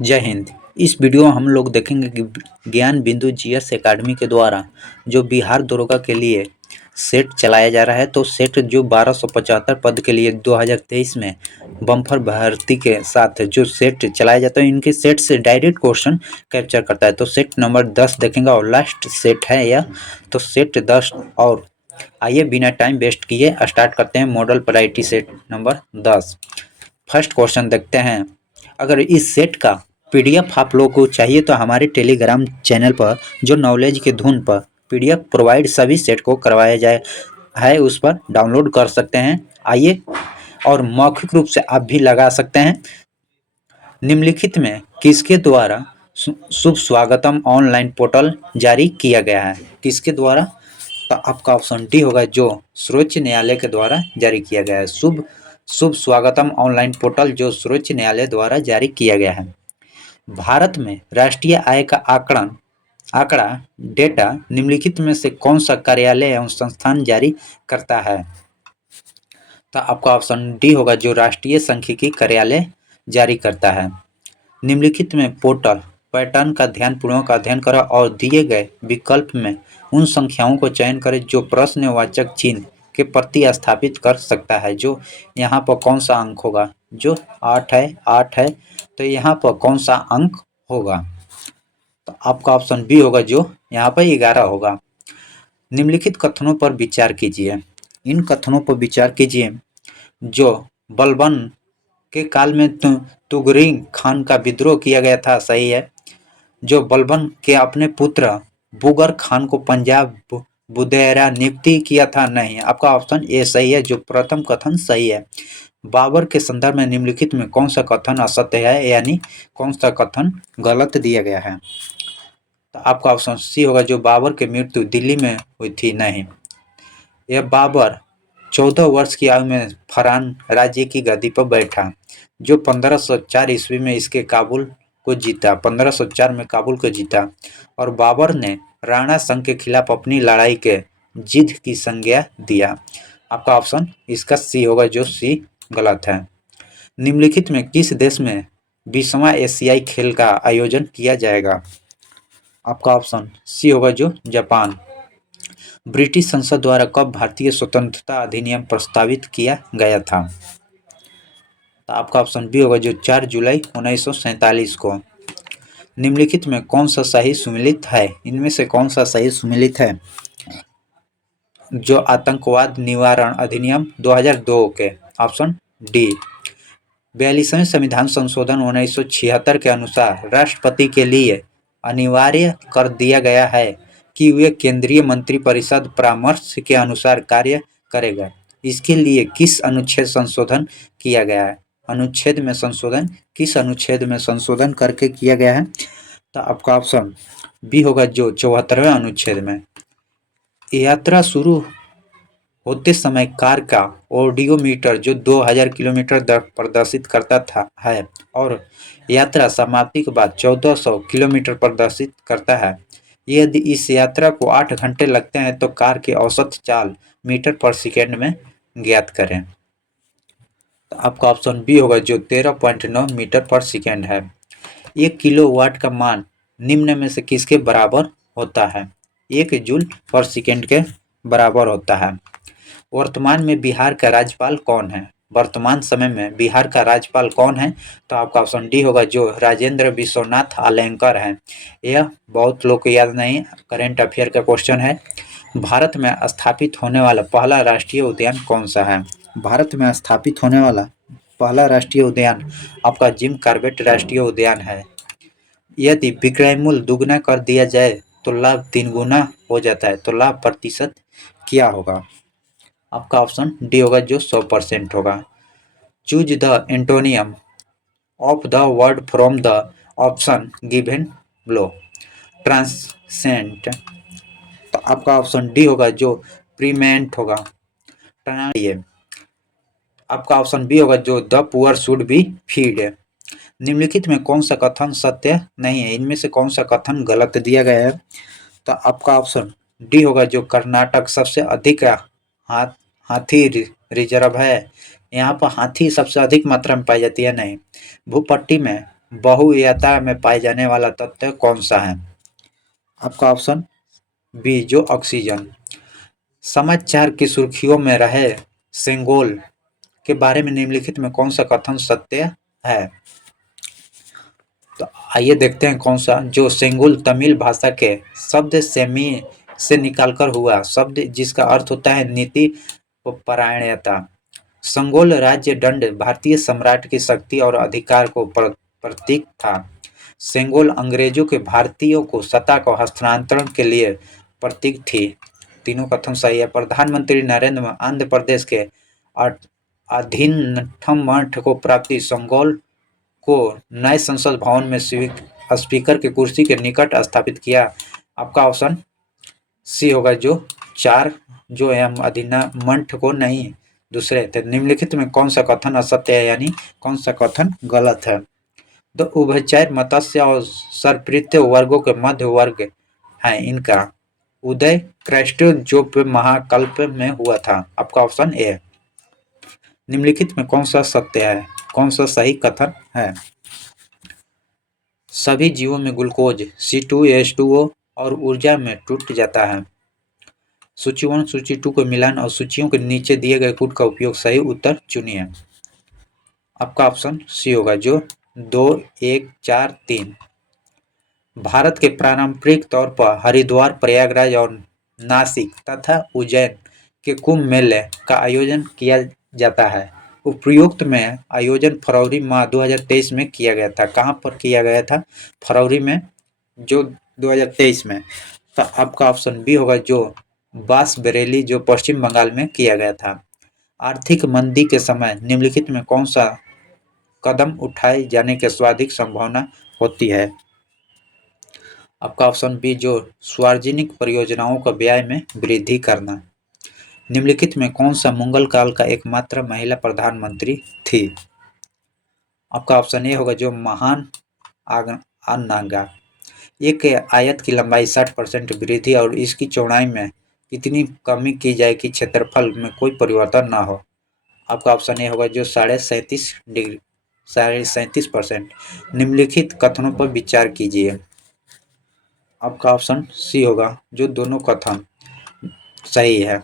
जय हिंद। इस वीडियो में हम लोग देखेंगे कि ज्ञान बिंदु जीएस एकेडमी के द्वारा जो बिहार दरोगा के लिए सेट चलाया जा रहा है, तो सेट जो 1275 पद के लिए 2023 में बम्पर भर्ती के साथ जो सेट चलाया जाता है, इनके सेट से डायरेक्ट क्वेश्चन कैप्चर करता है। तो सेट नंबर 10 देखेंगे और लास्ट सेट है यह। तो सेट 10, और आइए बिना टाइम वेस्ट किए स्टार्ट करते हैं model priority set number 10। First question देखते हैं। अगर इस सेट का पीडीएफ आप लोगों को चाहिए तो हमारे टेलीग्राम चैनल पर जो नॉलेज के धुन पर पीडीएफ प्रोवाइड सभी सेट को करवाया जाए है, उस पर डाउनलोड कर सकते हैं। आइए, और मौखिक रूप से आप भी लगा सकते हैं। निम्नलिखित में किसके द्वारा शुभ स्वागतम ऑनलाइन पोर्टल जारी किया गया है? किसके द्वारा? तो आपका ऑप्शन डी होगा, जो सर्वोच्च न्यायालय के द्वारा जारी किया गया है। शुभ स्वागतम ऑनलाइन पोर्टल जो सर्वोच्च न्यायालय द्वारा जारी किया गया है। भारत में राष्ट्रीय आय का आंकड़ा डेटा निम्नलिखित में से कौन सा कार्यालय एवं संस्थान जारी करता है? तो आपका ऑप्शन डी होगा, जो राष्ट्रीय सांख्यिकी कार्यालय जारी करता है। निम्नलिखित में पोर्टल पैटर्न का ध्यानपूर्वक अध्ययन करें और दिए गए विकल्प में उन संख्याओं को चयन करें जो प्रश्नवाचक चिन्ह के प्रति स्थापित कर सकता है। जो यहाँ पर कौन सा अंक होगा? जो 8 है, तो यहाँ पर कौन सा अंक होगा? तो आपका ऑप्शन बी होगा, जो यहाँ पर 11 होगा। निम्नलिखित कथनों पर विचार कीजिए। इन कथनों पर विचार कीजिए। जो बलबन के काल में तुगरिंग खान का विद्रोह किया गया था, सही है। जो बलबन के अपने पुत्र बुगर खान को पंजाब बुदेरा नियुक्ति किया था, नहीं। आपका ऑप्शन ए सही है, जो प्रथम कथन सही है। बाबर के संदर्भ में निम्नलिखित में कौन सा कथन असत्य है, यानी कौन सा कथन गलत दिया गया है? तो आपका ऑप्शन सी होगा, जो बाबर की मृत्यु दिल्ली में हुई थी, नहीं। यह बाबर 14 वर्ष की आयु में फरहान राज्य की गद्दी पर बैठा, जो 1504 ईस्वी में इसके काबुल को जीता। 1504 में काबुल को जीता, और बाबर ने राणा संघ के खिलाफ अपनी लड़ाई के जिद की संज्ञा दिया। आपका ऑप्शन इसका सी होगा, जो सी गलत है। निम्नलिखित में किस देश में 20वां एशियाई खेल का आयोजन किया जाएगा? आपका ऑप्शन सी होगा, जो जापान। ब्रिटिश संसद द्वारा कब भारतीय स्वतंत्रता अधिनियम प्रस्तावित किया गया था? तो आपका ऑप्शन बी होगा, जो 4 जुलाई 1947 को। निम्नलिखित में कौन सा सही सुमेलित है? इनमें से कौन सा सही सुमेलित है? जो आतंकवाद निवारण अधिनियम 2002 के। Option D. 42वें संविधान संशोधन 1976 के अनुसार राष्ट्रपति के लिए अनिवार्य कर दिया गया है कि वे केंद्रीय मंत्रिपरिषद परामर्श के अनुसार कार्य करेगा। इसके लिए किस अनुच्छेद संशोधन किया गया है? अनुच्छेद में संशोधन किस अनुच्छेद में संशोधन करके किया गया है? तो आपका ऑप्शन बी होगा, जो 74वें अनुच्छेद में। यात्रा शुरू होते समय कार का ऑडियोमीटर जो 2000 किलोमीटर दर प्रदर्शित करता था है, और यात्रा समाप्ति के बाद 1400 किलोमीटर प्रदर्शित करता है। यदि इस यात्रा को 8 घंटे लगते हैं तो कार की औसत चाल मीटर पर सेकेंड में ज्ञात करें। तो आपका ऑप्शन बी होगा, जो 13.9 मीटर पर सेकेंड है। 1 किलोवाट का मान निम्न में से किसके बराबर होता है? 1 जूल पर सेकेंड के बराबर होता है। वर्तमान में बिहार का राज्यपाल कौन है? वर्तमान समय में बिहार का राज्यपाल कौन है? तो आपका ऑप्शन डी होगा, जो राजेंद्र विश्वनाथ आलेंकर हैं। यह बहुत लोग को याद नहीं, करेंट अफेयर का क्वेश्चन है। भारत में स्थापित होने वाला पहला राष्ट्रीय उद्यान कौन सा है? भारत में स्थापित होने वाला पहला राष्ट्रीय उद्यान आपका जिम कॉर्बेट राष्ट्रीय उद्यान है। यदि विक्रय मूल्य दुगना कर दिया जाए तो लाभ 3 गुना हो जाता है, तो लाभ प्रतिशत क्या होगा? आपका ऑप्शन डी होगा, जो 100% होगा। Choose the antonym of the word from the option given below. Transient, तो आपका ऑप्शन डी होगा, जो प्रीमेंट होगा। आपका ऑप्शन बी होगा, जो the poor should be feed. निम्नलिखित में कौन सा कथन सत्य नहीं है? इनमें से कौन सा कथन गलत दिया गया है? तो आपका ऑप्शन डी होगा, जो कर्नाटक सबसे अधिक हाथी रिजर्व है। यहाँ पर हाथी सबसे अधिक मात्रा में पाई जाती है, नहीं। भूपट्टी में बहुएयता में पाए जाने वाला तत्व कौन सा है? आपका ऑप्शन बी जो ऑक्सीजन। समाचार की सुर्खियों में रहे सेंगोल के बारे में निम्नलिखित में कौन सा कथन सत्य है? तो आइए देखते हैं कौन सा। जो सेंगोल तमिल भाषा के शब्द सेमी से निकालकर हुआ शब्द जिसका अर्थ होता है नीति परायणता। संगोल राज्य दंड भारतीय सम्राट की शक्ति और अधिकार को प्रतीक था। सेंगोल अंग्रेजों के भारतीयों को सत्ता को हस्तांतरण के लिए प्रतीक थी। तीनों कथन सही है। प्रधानमंत्री नरेंद्र आंध्र प्रदेश के अधीनतम मठ को प्राप्ति संगोल को नए संसद भवन में स्पीकर की कुर्सी के निकट स्थापित किया। आपका ऑप्शन सी होगा जो चार जो है अधिनमंठ को नहीं दूसरे थे। निम्नलिखित में कौन सा कथन असत्य है यानी कौन सा कथन गलत है? तो उभयचर मत्स्य और सर्वभृत्य वर्गों के मध्य वर्ग है इनका उदय क्रैस्टोजोप महाकल्प में हुआ था। आपका ऑप्शन ए। निम्नलिखित में कौन सा सत्य है, कौन सा सही कथन है? सभी जीवों में ग्लूकोज C2H2O और ऊर्जा में टूट जाता है। सूची 1 सूची 2 को मिलान और सूचियों के नीचे दिए गए कूट का उपयोग। सही उत्तर चुनिए। आपका ऑप्शन सी होगा जो 2 1 4 3। भारत के पारंपरिक तौर पर हरिद्वार प्रयागराज और नासिक तथा उज्जैन के कुंभ मेले का आयोजन किया जाता है। उपयुक्त में आयोजन फरवरी माह 2023 में किया गया था। कहाँ पर किया गया था? फरवरी में जो 2023 में। तो आपका ऑप्शन बी होगा जो बांसबेरेली जो पश्चिम बंगाल में किया गया था। आर्थिक मंदी के समय निम्नलिखित में कौन सा कदम उठाए जाने की सर्वाधिक संभावना होती है? आपका ऑप्शन बी जो सार्वजनिक परियोजनाओं का व्यय में वृद्धि करना। निम्नलिखित में कौन सा मुगल काल का एकमात्र महिला प्रधानमंत्री थी? आपका ऑप्शन ए होगा जो महान आनागा। एक आयत की लंबाई 60% वृद्धि और इसकी चौड़ाई में कितनी कमी की जाए कि क्षेत्रफल में कोई परिवर्तन ना हो? आपका ऑप्शन ए होगा जो 37.37%। निम्नलिखित कथनों पर विचार कीजिए। आपका ऑप्शन सी होगा जो दोनों कथन सही है।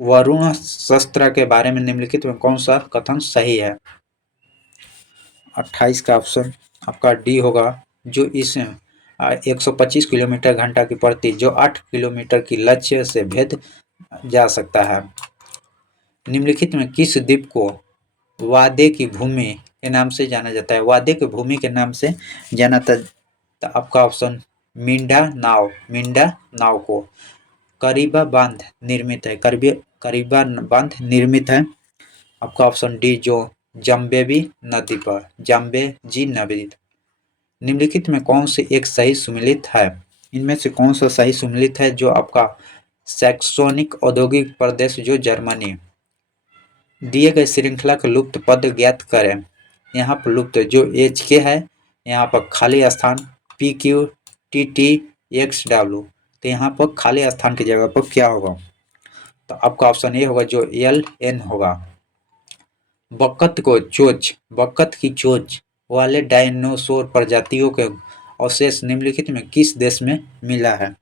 वरुण शस्त्र के बारे में निम्नलिखित में कौन सा कथन सही है? 28 का ऑप्शन आपका डी होगा जो इस 125 किलोमीटर घंटा की प्रति जो 8 किलोमीटर की लक्ष्य से भेद जा सकता है। निम्नलिखित में किस द्वीप को वादे की भूमि के नाम से जाना जाता है? वादे की भूमि के नाम से जाना था। तो आपका ऑप्शन मिंडा नाव को करीबा बांध निर्मित है। करीबा बांध निर्मित है। आपका ऑप्शन डी जो जाम्बेजी नदी। निम्नलिखित में कौन से एक सही सुमेलित है? इनमें से कौन सा सही सुमेलित है? जो आपका सैक्सोनिक औद्योगिक प्रदेश जो जर्मनी। दिए गए श्रृंखला के लुप्त पद ज्ञात करें। यहाँ पर लुप्त जो HK है, यहाँ पर खाली स्थान PQTTXW। तो यहाँ पर खाली स्थान की जगह पर क्या होगा? तो आपका ऑप्शन ए होगा जो LN होगा। बकत की चोंच वाले डायनासोर प्रजातियों के अवशेष निम्नलिखित में किस देश में मिला है?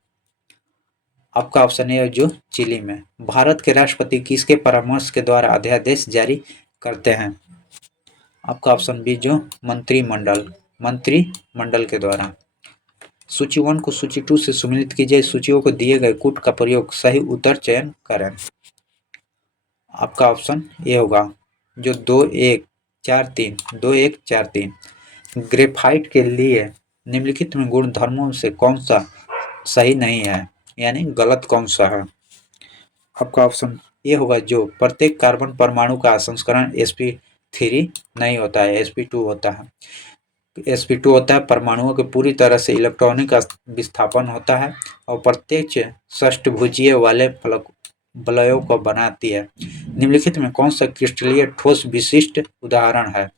आपका ऑप्शन है जो चिली में। भारत के राष्ट्रपति किसके परामर्श के द्वारा अध्यादेश जारी करते हैं? आपका ऑप्शन बी जो मंत्रिमंडल के द्वारा। सूची 1 को सूची 2 से सुमेलित कीजिए। सूचियों को दिए गए कूट का प्रयोग। सही उत्तर चयन करें। आपका ऑप्शन ए होगा जो 2 1 4 3। ग्रेफाइट के लिए निम्नलिखित में गुणधर्मों से कौन सा सही नहीं है यानी गलत कौन सा है? आपका ऑप्शन ए होगा जो प्रत्येक कार्बन परमाणु का संस्करण sp3 नहीं होता है, sp2 होता है। sp2 होता है परमाणुओं के पूरी तरह से इलेक्ट्रॉनिक विस्थापन होता है और प्रत्येक षष्ठभुजीय वाले वलयों को बनाती है। निम्नलिखित में कौन सा क्रिस्टलीय ठोस विशिष्ट उदाहरण है?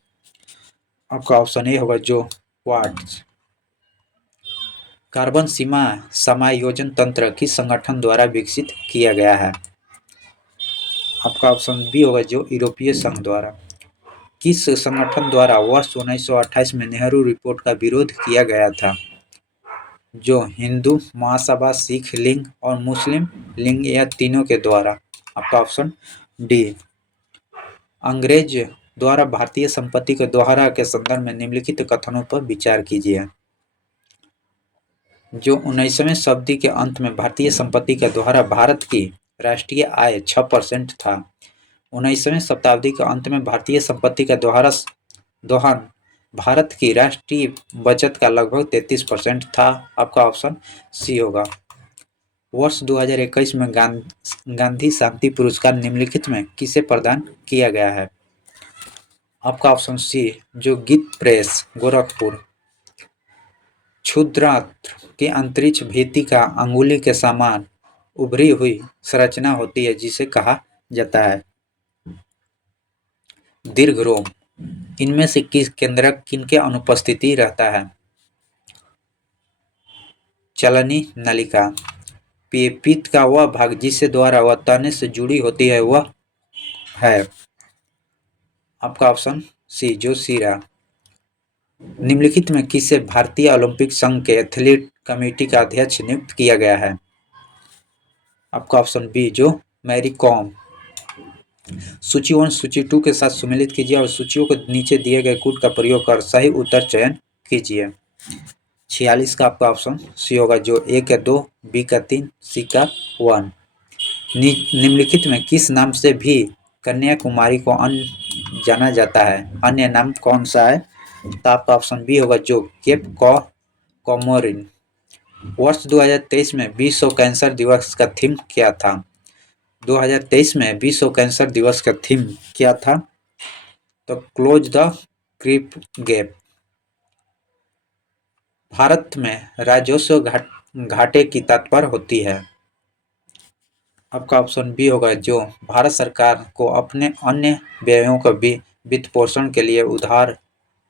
आपका ऑप्शन ए होगा जो क्वार्ट्ज। कार्बन सीमा समायोजन तंत्र किस संगठन द्वारा विकसित किया गया है? आपका ऑप्शन बी होगा जो यूरोपीय संघ द्वारा। किस संगठन द्वारा वर्ष 1928 में नेहरू रिपोर्ट का विरोध किया गया था? जो हिंदू महासभा, सिख लीग और मुस्लिम लीग, या तीनों के द्वारा? आपका ऑप्शन डी। अंग्रेज द्वारा भारतीय संपत्ति के दोहरा के संदर्भ में निम्नलिखित कथनों पर विचार कीजिए। जो 19वीं शताब्दी के अंत में भारतीय संपत्ति का दोहरा भारत की राष्ट्रीय आय 6% था। 19वीं शताब्दी के अंत में भारतीय संपत्ति का दोहन भारत की राष्ट्रीय बचत का लगभग 33% था। आपका ऑप्शन सी होगा। वर्ष 2021 में गांधी शांति पुरस्कार निम्नलिखित में किसे प्रदान किया गया है? आपका ऑप्शन सी, जो गीत प्रेस गोरखपुर। क्षुद्रांत की अंतरिक्ष भित्ति का अंगुली के समान उभरी हुई संरचना होती है जिसे कहा जाता है दीर्घ रोम। इनमें से किस केंद्रक किनके अनुपस्थिति रहता है? चलनी नलिका। पित्त का वह भाग जिससे द्वारा वह तने से जुड़ी होती है वह है? आपका ऑप्शन सी, जो सिरा। निम्नलिखित में किसे भारतीय ओलंपिक संघ के एथलीट कमेटी का अध्यक्ष नियुक्त किया गया है? आपका ऑप्शन बी, जो मैरी कॉम। सूची 1 सूची 2 के साथ सुमेलित कीजिए और सूचियों के नीचे दिए गए कूट का प्रयोग कर सही उत्तर चयन कीजिए। 46 का आपका ऑप्शन सी होगा, जो ए का 2, बी का 3, सी का 1। निम्नलिखित में किस नाम से भी कन्याकुमारी को जाना जाता है? अन्य नाम कौन सा है? तो आपका ऑप्शन बी होगा, जो केप कॉमोरिन। वर्ष 2023 में विश्व कैंसर दिवस का थीम क्या था? 2023 में विश्व कैंसर दिवस का थीम क्या था? तो close the creep gap. Bharat में राजस्व घाटे की तात्पर्य होती है? आपका ऑप्शन बी होगा, जो भारत सरकार को अपने अन्य व्ययों का वित्त पोषण के लिए उधार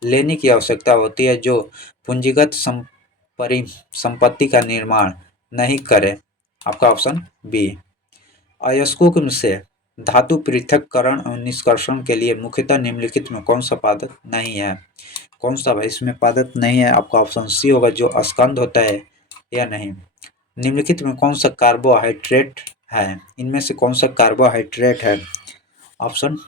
लेने की आवश्यकता होती है जो पूंजीगत संपत्ति का निर्माण नहीं करे। आपका ऑप्शन बी। अयस्कों से धातु पृथक्करण और निष्कर्षण के लिए मुख्यतः निम्नलिखित में कौन सा पादप नहीं है? कौन सा भाई इसमें पादप नहीं है? आपका ऑप्शन सी होगा, जो स्कंद होता है या नहीं। निम्नलिखित में कौन सा कार्बोहाइड्रेट है? इनमें से कौन सा कार्बोहाइड्रेट है? ऑप्शन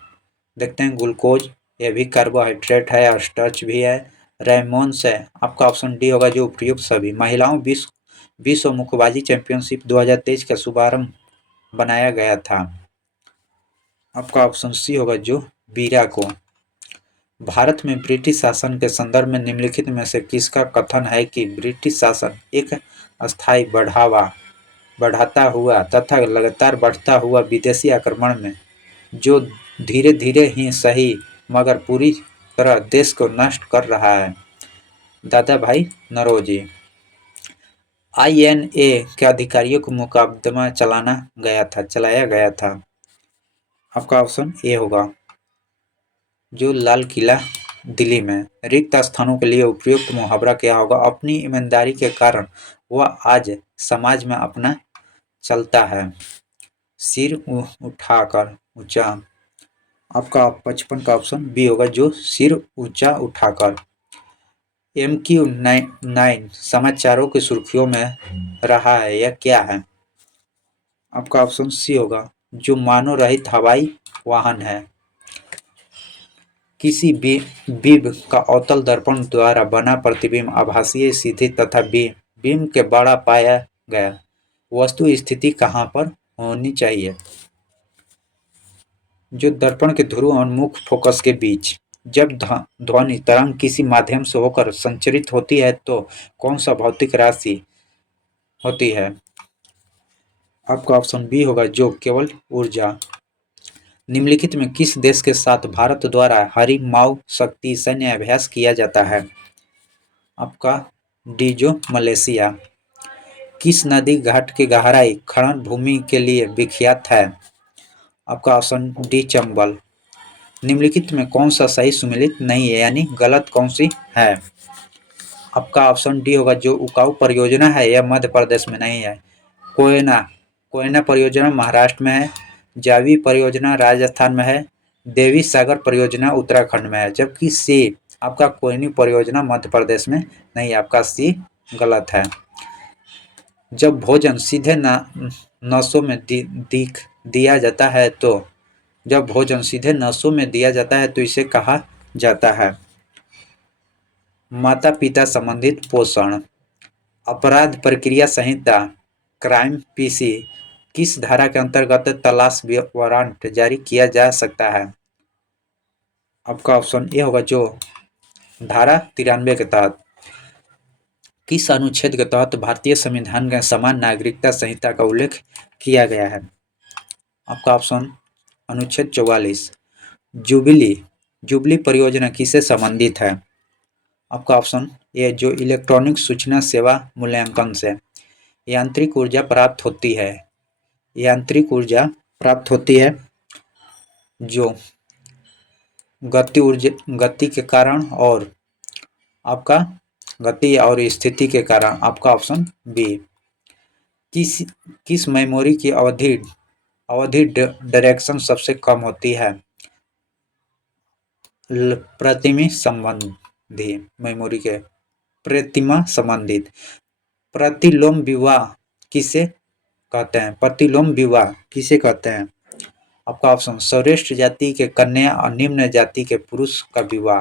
देखते हैं। ग्लूकोज, यह भी कार्बोहाइड्रेट है और स्टार्च भी है। रेमोन्स है। आपका ऑप्शन डी होगा, जो उपयुक्त सभी। महिलाओं विश्व मुक्केबाजी चैंपियनशिप 2023 का शुभारंभ बनाया गया था? आपका ऑप्शन सी होगा, जो बीरा को। भारत में ब्रिटिश शासन के संदर्भ में निम्नलिखित में से किसका कथन है कि ब्रिटिश शासन एक अस्थायी बढ़ाता हुआ तथा लगातार बढ़ता हुआ विदेशी आक्रमण में जो धीरे धीरे ही सही मगर पूरी तरह देश को नष्ट कर रहा है? दादा भाई नौरोजी। INA के अधिकारियों को मुकदमा चलाया गया था? आपका ऑप्शन ए होगा, जो लाल किला दिल्ली में। रिक्त स्थानों के लिए उपयुक्त मुहावरा क्या होगा? अपनी ईमानदारी के कारण वह आज समाज में अपना चलता है। सिर उठाकर ऊंचा। आपका 55 का ऑप्शन बी होगा, जो सिर ऊंचा उठाकर। MQ-9 समाचारों की सुर्खियों में रहा है, यह क्या है? आपका ऑप्शन सी होगा, जो मानव रहित हवाई वाहन है। किसी बिंब का अवतल दर्पण द्वारा बना प्रतिबिंब आभासीय सीधी तथा बिंब के बड़ा पाया गया वस्तु स्थिति कहाँ पर होनी चाहिए? जो दर्पण के ध्रुव और मुख्य फोकस के बीच। जब ध्वनि तरंग किसी माध्यम से होकर संचरित होती है तो कौन सा भौतिक राशि होती है? आपका ऑप्शन बी होगा, जो केवल ऊर्जा। निम्नलिखित में किस देश के साथ भारत द्वारा हरी माओ शक्ति सैन्य अभ्यास किया जाता है? आपका डी, जो मलेशिया। किस नदी घाट की गहराई खनन भूमि के लिए विख्यात है? आपका ऑप्शन डी, चंबल। निम्नलिखित में कौन सा सही सुमेलित नहीं है, यानी गलत कौन सी है? आपका ऑप्शन डी होगा, जो उकाऊ परियोजना है यह मध्य प्रदेश में नहीं है। कोयना परियोजना महाराष्ट्र में है। जावी परियोजना राजस्थान में है। देवी सागर परियोजना उत्तराखंड में है, जबकि सी आपका कोयनी परियोजना मध्य प्रदेश में नहीं, आपका सी गलत है। जब भोजन सीधे नसों में दिया जाता है तो जब भोजन सीधे नसों में दिया जाता है तो इसे कहा जाता है माता पिता संबंधित पोषण। अपराध प्रक्रिया संहिता क्राइम पीसी किस धारा के अंतर्गत तलाश वारंट जारी किया जा सकता है? आपका ऑप्शन ए होगा जो धारा 93 के तहत। किस अनुच्छेद के तहत भारतीय संविधान के समान नागरिकता संहिता का उल्लेख किया गया है? आपका ऑप्शन अनुच्छेद 44। जुबिली जुबली परियोजना किससे संबंधित है? आपका ऑप्शन ए जो इलेक्ट्रॉनिक सूचना सेवा मूल्यांकन से। यांत्रिक ऊर्जा प्राप्त होती है यांत्रिक ऊर्जा प्राप्त होती है जो गति के कारण और आपका गति और स्थिति के कारण। आपका ऑप्शन बी। किस मेमोरी की अवधि डायरेक्शन सबसे कम होती है? प्रतिमा संबंधी मेमोरी के प्रतिमा संबंधित। प्रतिलोम विवाह किसे कहते हैं? प्रतिलोम विवाह किसे कहते हैं? आपका ऑप्शन श्रेष्ठ जाति के कन्या और निम्न जाति के पुरुष का विवाह।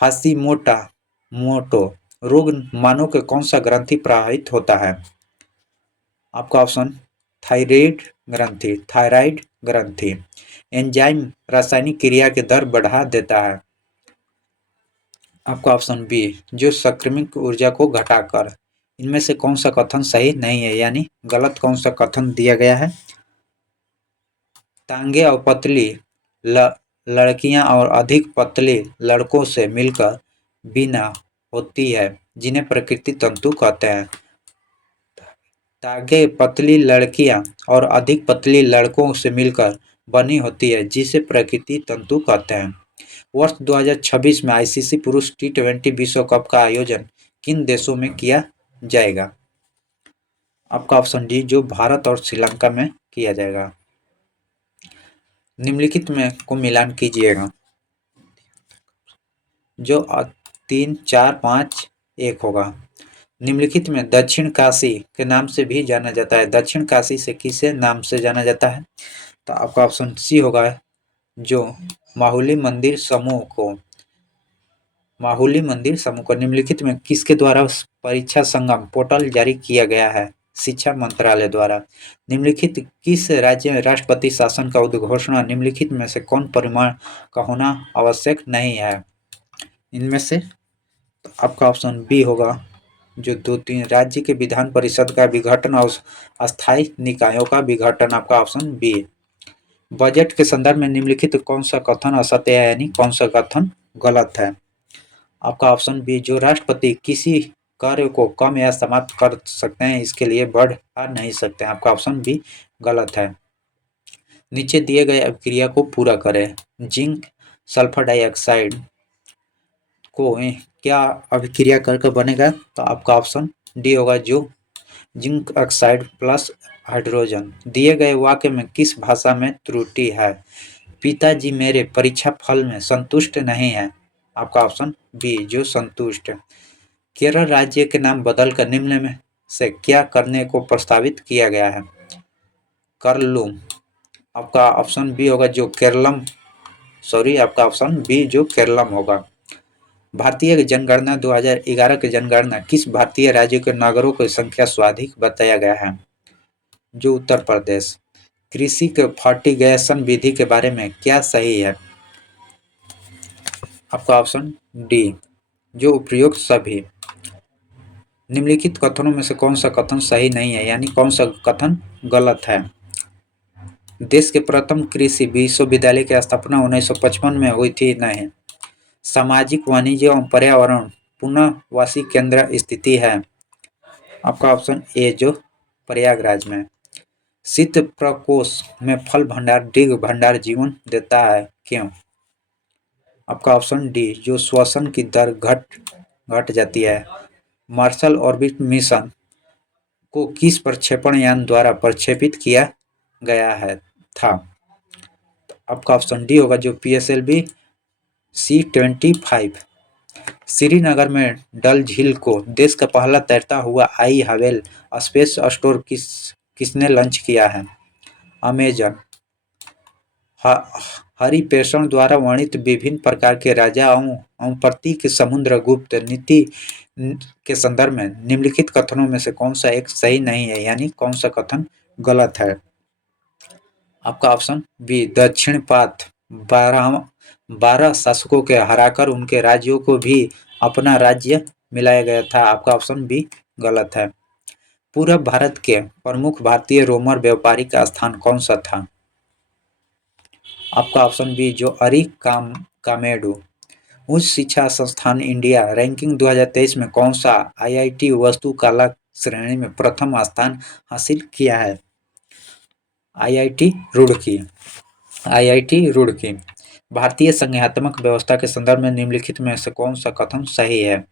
हाशिमोटो रोग मानव के कौन सा ग्रंथि प्रभावित होता है? आपका ऑप्शन थायराइड ग्रंथि। एंजाइम रासायनिक क्रिया के दर बढ़ा देता है। आपका ऑप्शन बी जो संक्रमिक ऊर्जा को घटाकर। इनमें से कौन सा कथन सही नहीं है, यानी गलत कौन सा कथन दिया गया है? तांगे और पतली लड़कियां और अधिक पतले लड़कों से मिलकर बिना होती है जिन्हें प्रकृति तंतु कहते हैं। तांगे पतली लड़कियां और अधिक पतली लड़कों से मिलकर बनी होती है जिसे प्रकृति तंतु कहते हैं। वर्ष 2026 में आईसीसी पुरुष टी20 विश्व कप का आयोजन किन देशों में किया जाएगा? आपका ऑप्शन डी जो भारत और श्रीलंका में किया जाएगा। निम्नलिखित में को मिलान कीजिएगा। जो 3, 4, 5, 1 होगा। निम्नलिखित में दक्षिण काशी के नाम से भी जाना जाता है। दक्षिण काशी से किसे नाम से जाना जाता है? तो आपका ऑप्शन सी होगा जो माहुली मंदिर समूह को। निम्नलिखित में किसके द्वारा परीक्षा संगम पोर्टल जारी किया गया है? शिक्षा मंत्रालय द्वारा। निम्नलिखित किस राज्य में राष्ट्रपति शासन का उद्घोषणा निम्नलिखित में से कौन परिमाण का होना आवश्यक नहीं है? इनमें से आपका ऑप्शन बी होगा जो 2-3 राज्य के विधान परिषद का विघटन और अस्थायी निकायों का विघटन। आपका ऑप्शन बी। बजट के संदर्भ में निम्नलिखित कौन सा कथन असत्य है, यानी कौन सा कथन गलत है? आपका ऑप्शन बी जो राष्ट्रपति किसी कार्य को कम या समाप्त कर सकते हैं इसके लिए बढ़ा नहीं सकते हैं। आपका ऑप्शन बी गलत है। नीचे दिए गए अभिक्रिया को पूरा करें। जिंक सल्फर डाइऑक्साइड को क्या अभिक्रिया करके बनेगा? तो आपका ऑप्शन डी होगा जो जिंक ऑक्साइड प्लस हाइड्रोजन। दिए गए वाक्य में किस भाषा में त्रुटि है? पिताजी मेरे परीक्षा फल में संतुष्ट नहीं है। आपका ऑप्शन बी जो संतुष्ट। केरल राज्य के नाम बदलकर निम्न में से क्या करने को प्रस्तावित किया गया है? करलूम। आपका ऑप्शन बी होगा जो केरलम। आपका ऑप्शन बी जो केरलम होगा। भारतीय जनगणना 2011 की जनगणना किस भारतीय राज्य के नगरों की संख्या सर्वाधिक बताया गया है? जो उत्तर प्रदेश। कृषि के फर्टिगेशन विधि के बारे में क्या सही है? आपका ऑप्शन डी जो उपयुक्त सभी। निम्नलिखित कथनों में से कौन सा कथन सही नहीं है, यानी कौन सा कथन गलत है? देश के प्रथम कृषि विश्वविद्यालय की स्थापना 1955 में हुई थी नहीं। सामाजिक वाणिज्य एवं पर्यावरण पुनर्वासी केंद्र स्थिति है। आपका ऑप्शन ए जो प्रयागराज में। शीत प्रकोष्ठ में फल भंडार दीर्घ भंडार जीवन देता है, क्यों? आपका ऑप्शन डी जो श्वसन की दर घट जाती है। मार्शल ऑर्बिट मिशन को किस प्रक्षेपण यान द्वारा प्रक्षेपित किया गया है था? आपका ऑप्शन डी होगा जो PSLV C-25। श्रीनगर में डल झील को देश का पहला तैरता हुआ आई हवेल स्पेस स्टोर किसने लॉन्च किया है? अमेजन। हरिपेशण द्वारा वर्णित विभिन्न प्रकार के राजाओं प्रतीक समुद्रगुप्त नीति के संदर्भ में निम्नलिखित कथनों में से कौन सा एक सही नहीं है, यानी कौन सा कथन गलत है? आपका ऑप्शन बी दक्षिणपात 12 शासकों के हराकर उनके राज्यों को भी अपना राज्य मिलाया गया था। आपका ऑप्शन बी गलत है। पूर्व भारत के प्रमुख भारतीय रोमर व्यापारी का स्थान कौन सा था? आपका ऑप्शन बी जो कामेडू। उच्च शिक्षा संस्थान इंडिया रैंकिंग 2023 में कौन सा IIT वास्तुकला श्रेणी में प्रथम स्थान हासिल किया है? IIT रुड़की। भारतीय संघात्मक व्यवस्था के संदर्भ में निम्नलिखित में से कौन सा कथन सही है?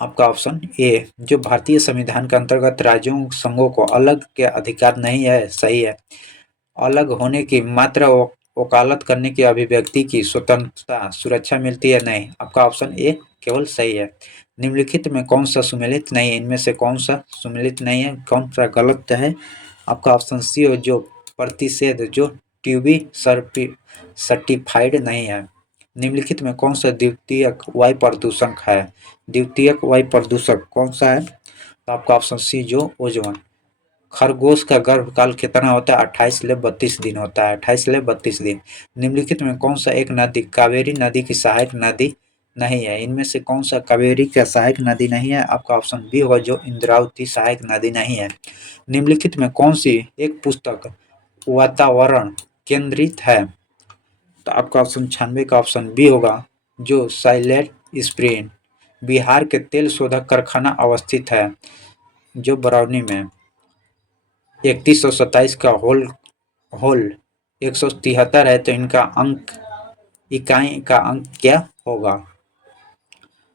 आपका ऑप्शन ए जो भारतीय संविधान के अंतर्गत राज्यों संघों को अलग के अधिकार नहीं है, सही है। अलग होने की मात्र वकालत करने की अभिव्यक्ति की स्वतंत्रता सुरक्षा मिलती है, नहीं। आपका ऑप्शन ए केवल सही है। निम्नलिखित में कौन सा सुमेलित नहीं है? इनमें से कौन सा सुमेलित नहीं है, कौन सा गलत है? आपका ऑप्शन सी हो जो प्रतिषेध जो ट्यूबी सर्टिफाइड नहीं है। निम्नलिखित में कौन सा द्वितीयक वायु प्रदूषक है? द्वितीयक वायु प्रदूषक कौन सा है? तो आपका ऑप्शन सी जो ओजोन। खरगोश का गर्भकाल कितना होता है? 28 से 32 दिन होता है। 28 से 32 दिन। निम्नलिखित में कौन सा एक नदी कावेरी नदी की सहायक नदी नहीं है? इनमें से कौन सा कावेरी का सहायक नदी नहीं है? आपका ऑप्शन बी होगा जो इंद्रावती सहायक नदी नहीं है। निम्नलिखित में कौन सी एक पुस्तक वातावरण केंद्रित है? तो आपका ऑप्शन 96 का ऑप्शन बी होगा जो साइलेंट स्प्रिंग। बिहार के तेल शोधक कारखाना अवस्थित है जो बरौनी में। 3127 का होल 173 है, तो इनका अंक इकाई का अंक क्या होगा?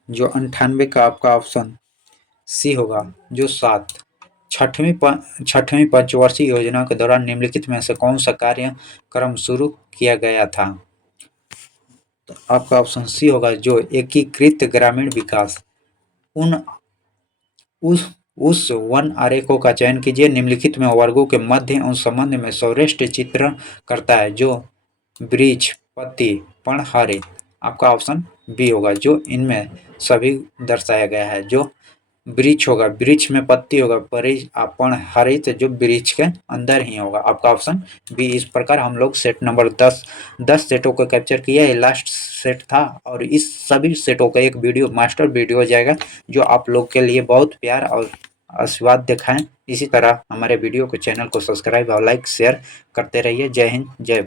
जो 98 का आपका ऑप्शन सी होगा जो 7। छठवीं पंचवर्षीय योजना के दौरान निम्नलिखित में से कौन सा कार्यक्रम शुरू किया गया था? तो आपका ऑप्शन सी होगा जो एकीकृत ग्रामीण विकास। उस वन आरेखों का चयन कीजिए निम्नलिखित में वर्गों के मध्य एवं संबंध में सर्वश्रेष्ठ चित्रण करता है जो वृक्ष पत्ती पण हरे। आपका ऑप्शन बी होगा जो इनमें सभी दर्शाया गया है। जो वृक्ष होगा वृक्ष में पत्ती होगा पण हरित जो वृक्ष के अंदर ही होगा। आपका ऑप्शन बी। इस प्रकार हम लोग सेट नंबर 10 सेटों को कैप्चर किया। ये लास्ट सेट था और इस सभी सेटों का एक वीडियो मास्टर वीडियो हो जाएगा जो आप लोग के लिए बहुत प्यार और आशीर्वाद दिखाएं। इसी तरह हमारे वीडियो को चैनल को सब्सक्राइब और लाइक शेयर करते रहिए। जय हिंद जय